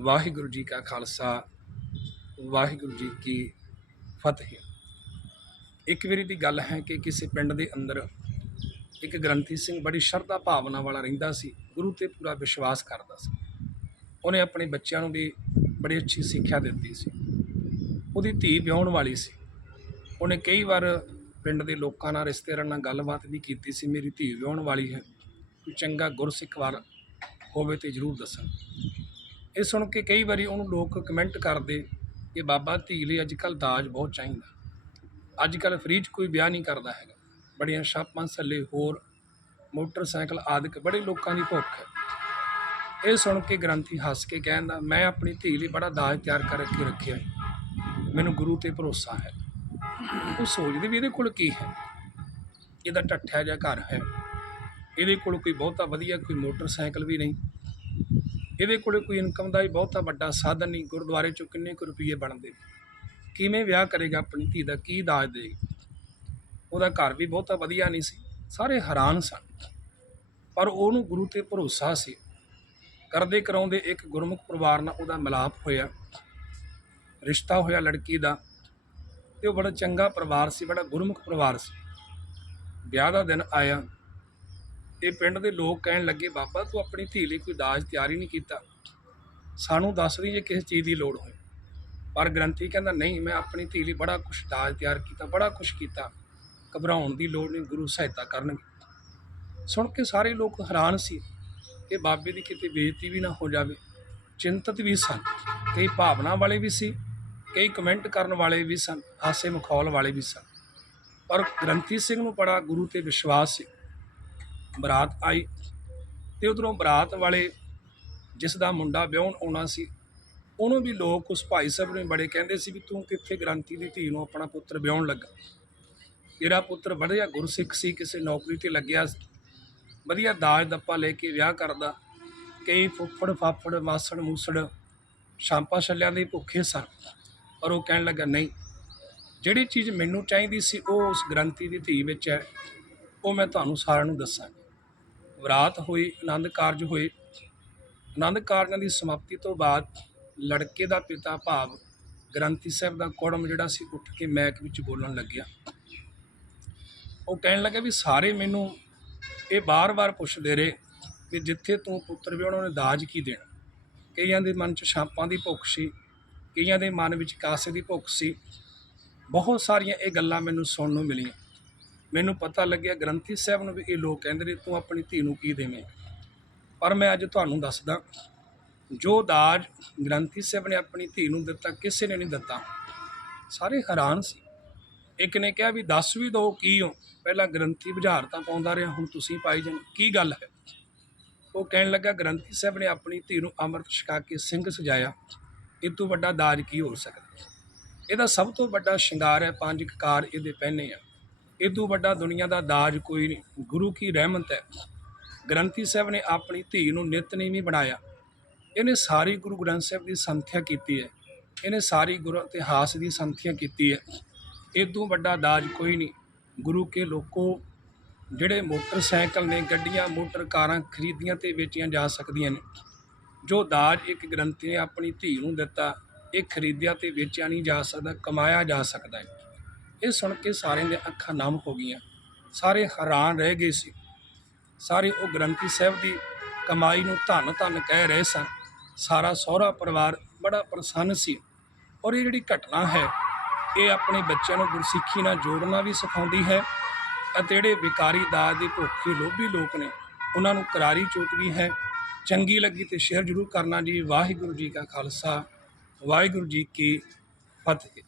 ਵਾਹਿਗੁਰੂ ਜੀ ਕਾ ਖਾਲਸਾ, ਵਾਹਿਗੁਰੂ ਜੀ ਕੀ ਫਤਿਹ। ਇੱਕ ਵਾਰੀ ਦੀ ਗੱਲ ਹੈ ਕਿ ਕਿਸੇ ਪਿੰਡ ਦੇ ਅੰਦਰ ਇੱਕ ਗ੍ਰੰਥੀ ਸਿੰਘ ਬੜੀ ਸ਼ਰਧਾ ਭਾਵਨਾ ਵਾਲਾ ਰਹਿੰਦਾ ਸੀ, ਗੁਰੂ ਤੇ ਪੂਰਾ ਵਿਸ਼ਵਾਸ ਕਰਦਾ ਸੀ। ਉਹਨੇ ਆਪਣੇ ਬੱਚਿਆਂ ਨੂੰ ਵੀ ਬੜੀ ਅੱਛੀ ਸਿੱਖਿਆ ਦਿੱਤੀ ਸੀ। ਉਹਦੀ ਧੀ ਵਿਆਹੁਣ ਵਾਲੀ ਸੀ। ਉਹਨੇ ਕਈ ਵਾਰ ਪਿੰਡ ਦੇ ਲੋਕਾਂ ਨਾਲ, ਰਿਸ਼ਤੇਦਾਰਾਂ ਨਾਲ ਗੱਲਬਾਤ ਵੀ ਕੀਤੀ ਸੀ, ਮੇਰੀ ਧੀ ਵਿਆਹੁਣ ਵਾਲੀ ਹੈ ਕੋਈ ਚੰਗਾ ਗੁਰਸਿੱਖ ਵਾਰ ਹੋਵੇ ਤੇ ਜਰੂਰ ਦੱਸਣ ਇਹ ਸੁਣ ਕੇ ਕਈ ਵਾਰੀ ਉਹਨੂੰ ਲੋਕ ਕਮੈਂਟ ਕਰਦੇ ਕਿ ਬਾਬਾ ਧੀ ਲਈ ਅੱਜ ਕੱਲ੍ਹ ਦਾਜ ਬਹੁਤ ਚਾਹੀਦਾ। ਅੱਜ ਕੱਲ੍ਹ ਫ੍ਰੀ 'ਚ ਕੋਈ ਵਿਆਹ ਨਹੀਂ ਕਰਦਾ ਹੈਗਾ। ਬੜੀਆਂ ਛਾਪਾਂ, ਸੱਲੇ, ਹੋਰ ਮੋਟਰਸਾਈਕਲ ਆਦਿਕ ਬੜੇ ਲੋਕਾਂ ਦੀ ਭੁੱਖ ਹੈ। ਇਹ ਸੁਣ ਕੇ ਗ੍ਰੰਥੀ ਹੱਸ ਕੇ ਕਹਿੰਦਾ, ਮੈਂ ਆਪਣੀ ਧੀ ਲਈ ਬੜਾ ਦਾਜ ਤਿਆਰ ਕਰਕੇ ਰੱਖਿਆ ਮੈਨੂੰ ਗੁਰੂ ਤੇ ਭਰੋਸਾ ਹੈ। ਉਹ ਸੋਚਦੇ ਵੀ ਇਹਦੇ ਕੋਲ ਕੀ ਹੈ? ਇਹਦਾ ਟੱਠਿਆ ਜਿਹਾ ਘਰ ਹੈ। ਇਹਦੇ ਕੋਲ ਕੋਈ ਬਹੁਤਾ ਵਧੀਆ ਕੋਈ ਮੋਟਰਸਾਈਕਲ ਵੀ ਨਹੀਂ। ਇਹਦੇ ਕੋਲ ਕੋਈ ਇਨਕਮ ਦਾ ਵੀ ਬਹੁਤਾ ਵੱਡਾ ਸਾਧਨ ਨਹੀਂ, ਗੁਰਦੁਆਰੇ ਚੋਂ ਕਿੰਨੇ ਕੁ ਰੁਪਏ ਬਣਦੇ? ਕਿਵੇਂ ਵਿਆਹ ਕਰੇਗਾ ਆਪਣੀ ਧੀ ਦਾ, ਕੀ ਦਾਜ ਦੇਗਾ ਉਹਦਾ ਘਰ ਵੀ ਬਹੁਤਾ ਵਧੀਆ ਨਹੀਂ ਸੀ, ਸਾਰੇ ਹੈਰਾਨ ਸਨ। ਪਰ ਉਹਨੂੰ ਗੁਰੂ ਤੇ ਭਰੋਸਾ ਸੀ। ਕਰਦੇ ਕਰਾਉਂਦੇ ਇੱਕ ਗੁਰਮੁਖ ਪਰਿਵਾਰ ਨਾਲ ਉਹਦਾ ਮਿਲਾਪ ਹੋਇਆ। ਰਿਸ਼ਤਾ ਹੋਇਆ ਲੜਕੀ ਦਾ ਤੇ ਉਹ ਬੜਾ ਚੰਗਾ ਪਰਿਵਾਰ ਸੀ, ਬੜਾ ਗੁਰਮੁਖ ਪਰਿਵਾਰ ਸੀ। ਵਿਆਹ ਦਾ ਦਿਨ ਆਇਆ। ਇਹ ਪਿੰਡ ਦੇ ਲੋਕ ਕਹਿਣ ਲੱਗੇ, ਬਾਬਾ, ਤੂੰ ਆਪਣੀ ਧੀ ਲਈ ਕੋਈ ਦਾਜ ਤਿਆਰ ਹੀ ਨਹੀਂ ਕੀਤਾ। ਸਾਨੂੰ ਦੱਸ ਦੀ ਜੇ ਕਿਸੇ ਚੀਜ਼ ਦੀ ਲੋੜ ਹੋਵੇ ਪਰ ਗ੍ਰੰਥੀ ਕਹਿੰਦਾ, ਨਹੀਂ, ਮੈਂ ਆਪਣੀ ਧੀ ਲਈ ਬੜਾ ਕੁਛ ਦਾਜ ਤਿਆਰ ਕੀਤਾ, ਬੜਾ ਕੁਛ ਕੀਤਾ। ਘਬਰਾਉਣ ਦੀ ਲੋੜ ਨਹੀਂ, ਗੁਰੂ ਸਹਾਇਤਾ ਕਰਨਗੇ। ਸੁਣ ਕੇ ਸਾਰੇ ਲੋਕ ਹੈਰਾਨ ਸੀ ਕਿ ਬਾਬੇ ਦੀ ਕਿਤੇ ਬੇਇੱਜ਼ਤੀ ਵੀ ਨਾ ਹੋ ਜਾਵੇ। ਚਿੰਤਤ ਵੀ ਸਨ, ਕਈ ਭਾਵਨਾ ਵਾਲੇ ਵੀ ਸੀ, ਕਈ ਕਮੈਂਟ ਕਰਨ ਵਾਲੇ ਵੀ ਸਨ, ਹਾਸੇ ਮਖੌਲ ਵਾਲੇ ਵੀ ਸਨ। ਪਰ ਗ੍ਰੰਥੀ ਸਿੰਘ ਨੂੰ ਬੜਾ ਗੁਰੂ ਤੇ ਵਿਸ਼ਵਾਸ ਸੀ। ਬਰਾਤ ਆਈ ਤੇ ਉਧਰੋਂ ਬਰਾਤ ਵਾਲੇ ਜਿਸ ਦਾ ਮੁੰਡਾ ਵਿਆਹਣ ਆਉਣਾ ਸੀ, ਉਹਨੂੰ ਵੀ ਲੋਕ ਉਸ ਭਾਈ ਸਾਹਿਬ ਨੇ ਬੜੇ ਕਹਿੰਦੇ ਸੀ ਵੀ ਤੂੰ ਕਿੱਥੇ ਗ੍ਰੰਥੀ ਦੀ ਧੀ ਨੂੰ ਆਪਣਾ ਪੁੱਤਰ ਵਿਆਹਣ ਲੱਗਾ ਤੇਰਾ ਪੁੱਤਰ ਵਧੀਆ ਗੁਰਸਿੱਖ ਸੀ, ਕਿਸੇ ਨੌਕਰੀ ਤੇ ਲੱਗਿਆ ਸੀ। ਵਧੀਆ ਦਾਜ ਦੱਪਾ ਲੈ ਕੇ ਵਿਆਹ ਕਰਦਾ, ਕਈ ਫੁੱਫੜ ਫਾਫੜ, ਮਾਸੜ ਮੂਸੜ, ਸ਼ਾਂਪਾ ਛੱਲਿਆਂ ਦੇ ਭੁੱਖੇ ਸਨ ਪਰ ਉਹ ਕਹਿਣ ਲੱਗਾ, ਨਹੀਂ, ਜਿਹੜੀ ਚੀਜ਼ ਮੈਨੂੰ ਚਾਹੀਦੀ ਸੀ ਉਹ ਉਸ ਗ੍ਰੰਥੀ ਦੀ ਧੀ ਵਿੱਚ ਹੈ, ਉਹ ਮੈਂ ਤੁਹਾਨੂੰ ਸਾਰਿਆਂ ਨੂੰ ਦੱਸਾਂਗਾ ਬਰਾਤ ਹੋਈ, ਆਨੰਦ ਕਾਰਜ ਹੋਏ। ਆਨੰਦ ਕਾਰਜਾਂ ਦੀ ਸਮਾਪਤੀ ਤੋਂ ਬਾਅਦ ਲੜਕੇ ਦਾ ਪਿਤਾ ਭਾਵ ਗ੍ਰੰਥੀ ਸਾਹਿਬ ਦਾ ਕੋੜਮ ਜਿਹੜਾ ਸੀ, ਉੱਠ ਕੇ ਮੈਕ ਵਿੱਚ ਬੋਲਣ ਲੱਗਿਆ। ਉਹ ਕਹਿਣ ਲੱਗਾ ਵੀ ਸਾਰੇ ਮੈਨੂੰ ਇਹ ਬਾਰ-ਬਾਰ ਪੁੱਛਦੇ ਰਹੇ ਕਿ ਜਿੱਥੇ ਤੂੰ ਪੁੱਤਰ ਵੀ, ਉਹਨਾਂ ਨੇ ਦਾਜ ਕੀ ਦੇਣਾ? ਕਈਆਂ ਦੇ ਮਨ 'ਚ ਛਾਪਾਂ ਦੀ ਭੁੱਖ ਸੀ, ਕਈਆਂ ਦੇ ਮਨ ਵਿੱਚ ਕਾਸੇ ਦੀ ਭੁੱਖ ਸੀ। ਬਹੁਤ ਸਾਰੀਆਂ ਇਹ ਗੱਲਾਂ ਮੈਨੂੰ ਸੁਣਨ ਨੂੰ ਮਿਲੀਆਂ। ਮੈਨੂੰ ਪਤਾ ਲੱਗਿਆ ਗ੍ਰੰਥੀ ਸਾਹਿਬ ਨੂੰ ਵੀ ਇਹ ਲੋਕ ਕਹਿੰਦੇ ਨੇ, ਤੂੰ ਆਪਣੀ ਧੀ ਨੂੰ ਕੀ ਦੇਵੇਂ? ਪਰ ਮੈਂ ਅੱਜ ਤੁਹਾਨੂੰ ਦੱਸਦਾ, ਜੋ ਦਾਜ ਗ੍ਰੰਥੀ ਸਾਹਿਬ ਨੇ ਆਪਣੀ ਧੀ ਨੂੰ ਦਿੱਤਾ, ਕਿਸੇ ਨੇ ਨਹੀਂ ਦਿੱਤਾ। ਸਾਰੇ ਹੈਰਾਨ ਸੀ। ਇੱਕ ਨੇ ਕਿਹਾ ਵੀ, ਦੱਸ ਵੀ ਦੋ ਕੀ ਹੋ? ਪਹਿਲਾਂ ਗ੍ਰੰਥੀ ਬੁਝਾਰ ਤਾਂ ਪਾਉਂਦਾ ਰਿਹਾ, ਹੁਣ ਤੁਸੀਂ ਪਾਈ ਜਾਣ ਕੀ ਗੱਲ ਹੈ? ਉਹ ਕਹਿਣ ਲੱਗਾ, ਗ੍ਰੰਥੀ ਸਾਹਿਬ ਨੇ ਆਪਣੀ ਧੀ ਨੂੰ ਅੰਮ੍ਰਿਤ ਛਕਾ ਕੇ ਸਿੰਘ ਸਜਾਇਆ। ਇਹ ਤੋਂ ਵੱਡਾ ਦਾਜ ਕੀ ਹੋ ਸਕਦਾ? ਇਹਦਾ ਸਭ ਤੋਂ ਵੱਡਾ ਸ਼ਿੰਗਾਰ ਹੈ, ਪੰਜ ਕਕਾਰ ਇਹਦੇ ਪਹਿਨੇ ਆ। ਇਹ ਤੋਂ ਵੱਡਾ ਦੁਨੀਆ ਦਾ ਦਾਜ ਕੋਈ ਨਹੀਂ। ਗੁਰੂ ਕੀ ਰਹਿਮਤ ਹੈ। ਗ੍ਰੰਥੀ ਸਾਹਿਬ ਨੇ ਆਪਣੀ ਧੀ ਨੂੰ ਨਿਤਨੇਮੀ ਬਣਾਇਆ। ਇਹਨੇ ਸਾਰੀ ਗੁਰੂ ਗ੍ਰੰਥ ਸਾਹਿਬ ਦੀ ਸੰਥਿਆ ਕੀਤੀ ਹੈ। ਇਹਨੇ ਸਾਰੀ ਗੁਰੂ ਇਤਿਹਾਸ ਦੀ ਸੰਥਿਆ ਕੀਤੀ ਹੈ। ਇਦੋਂ ਵੱਡਾ ਦਾਜ ਕੋਈ ਨਹੀਂ। ਗੁਰੂ ਕੇ ਲੋਕੋ ਜਿਹੜੇ ਮੋਟਰਸਾਈਕਲ ਨੇ, ਗੱਡੀਆਂ, ਮੋਟਰ ਕਾਰਾਂ ਖਰੀਦੀਆਂ ਤੇ ਵੇਚੀਆਂ ਜਾ ਸਕਦੀਆਂ ਨੇ। ਜੋ ਦਾਜ ਇੱਕ ਗ੍ਰੰਥੀ ਨੇ ਆਪਣੀ ਧੀ ਨੂੰ ਦਿੱਤਾ, ਇਹ ਖਰੀਦਿਆ ਤੇ ਵੇਚਿਆ ਨਹੀਂ ਜਾ ਸਕਦਾ, ਕਮਾਇਆ ਜਾ ਸਕਦਾ ਹੈ। ਇਹ ਸੁਣ ਕੇ ਸਾਰਿਆਂ ਦੀਆਂ ਅੱਖਾਂ ਨਮ ਹੋ ਗਈਆਂ। ਸਾਰੇ ਹੈਰਾਨ ਰਹਿ ਗਏ ਸੀ। ਸਾਰੇ ਉਹ ਗ੍ਰੰਥੀ ਸਾਹਿਬ ਦੀ ਕਮਾਈ ਨੂੰ ਧੰਨ ਧੰਨ ਕਹਿ ਰਹੇ ਸਨ। ਸਾਰਾ ਸਹੁਰਾ ਪਰਿਵਾਰ ਬੜਾ ਪ੍ਰਸੰਨ ਸੀ ਔਰ ਇਹ ਜਿਹੜੀ ਘਟਨਾ ਹੈ, ਇਹ ਆਪਣੇ ਬੱਚਿਆਂ ਨੂੰ ਗੁਰਸਿੱਖੀ ਨਾਲ ਜੋੜਨਾ ਵੀ ਸਿਖਾਉਂਦੀ ਹੈ ਅਤੇ ਜਿਹੜੇ ਵਿਕਾਰੀ ਦਾਜ ਦੇ ਭੁੱਖੇ ਲੋਭੀ ਲੋਕ ਨੇ, ਉਹਨਾਂ ਨੂੰ ਕਰਾਰੀ ਚੋਟ ਵੀ ਹੈ। ਚੰਗੀ ਲੱਗੀ ਤੇ ਸ਼ੇਅਰ ਜ਼ਰੂਰ ਕਰਨਾ ਜੀ। ਵਾਹਿਗੁਰੂ ਜੀ ਕਾ ਖਾਲਸਾ, ਵਾਹਿਗੁਰੂ ਜੀ ਕੀ ਫਤਿਹ।